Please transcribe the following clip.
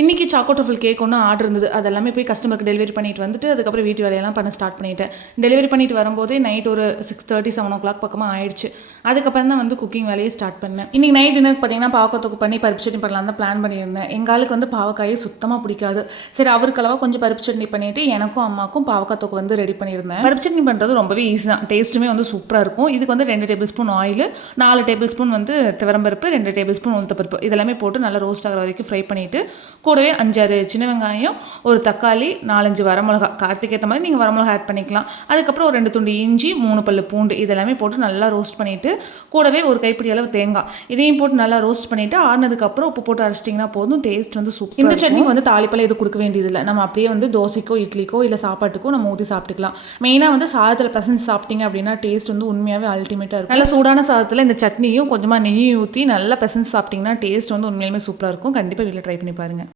இன்றைக்கி choco truffle cake ஒன்று order இருந்தது. அது எல்லாமே போய் கஸ்டமருக்கு டெலிவரி பண்ணிட்டு வந்துட்டு அதுக்கப்புறம் வீட்டு வேலையெல்லாம் பண்ண ஸ்டார்ட் பண்ணிட்டேன். டெலிவரி பண்ணிட்டு வரும்போதே நைட் ஒரு 6:30 7 பக்கமாக ஆயிடுச்சு. அதுக்கப்புறம் தான் வந்து குக்கிங் வேலையை ஸ்டார்ட் பண்ணேன். இன்றைக்கி நைட் டின்னருக்கு பார்த்தீங்கன்னா பாவக்காய் தொக்கு பண்ணி பருப்பு சட்னி பண்ணலாம் தான் பிளான் பண்ணியிருந்தேன். எங்கள் ஆளுக்கு வந்து பாவக்காயே சுத்தமாக பிடிக்காது. சரி அவருக்கு அளவாக கொஞ்சம் பருப்பு சட்னி பண்ணிவிட்டு எனக்கும் அம்மாவுக்கும் பாவக்காய் தொக்கு வந்து ரெடி பண்ணியிருந்தேன். பருப்பு சட்னி பண்ணுறது ரொம்பவே ஈஸி தான். டேஸ்ட்டுமே வந்து சூப்பராக இருக்கும். இதுக்கு வந்து 2 table spoon oil, 4 table spoon வந்து துவரம்பருப்பு, 2 டேபிள் ஸ்பூன் உளுத்தப்பருப்பு இதெல்லாமே போட்டு நல்லா ரோஸ்ட் ஆகிற வரைக்கும் ஃப்ரை பண்ணிவிட்டு கூடவே 5-6 சின்ன வெங்காயம், ஒரு தக்காளி, 4-5 வரமிளகா, காரத்துக்கு ஏற்ற மாதிரி நீங்கள் வரமிளகா ஆட் பண்ணிக்கலாம். அதுக்கப்புறம் ஒரு 2 துண்டு இஞ்சி, 3 பல்லு பூண்டு இதெல்லாமே போட்டு நல்லா ரோஸ்ட் பண்ணிவிட்டு கூடவே ஒரு கைப்பிடி அளவு தேங்காய் இதையும் போட்டு நல்லா ரோஸ்ட் பண்ணிவிட்டு ஆறுனதுக்கப்புறம் உப்பு போட்டு அரைச்சிட்டிங்கன்னா போதும். டேஸ்ட் வந்து சூப்பர். இந்த சட்னிக்கு வந்து தாளிப்பெல்லாம் எதுவும் கொடுக்க வேண்டியதில்லை. நம்ம அப்படியே வந்து தோசைக்கோ இட்லிக்கோ இல்லை சாப்பாட்டுக்கோ நம்ம ஊற்றி சாப்பிட்டுக்கலாம். மெயினாக வந்து சாதத்தில் பிசைஞ்சு சாப்பிட்டீங்க அப்படின்னா டேஸ்ட் வந்து உண்மையாகவே அல்டிமேட்டாக இருக்கும். நல்லா சூடான சாதத்தில் இந்த சட்னியும் கொஞ்சமாக நெய் ஊற்றி நல்லா பிசைஞ்சு சாப்பிட்டிங்கன்னா டேஸ்ட் வந்து உண்மையிலுமே சூப்பராக இருக்கும். கண்டிப்பாக வீட்டில் ட்ரை பண்ணி பாருங்கள்.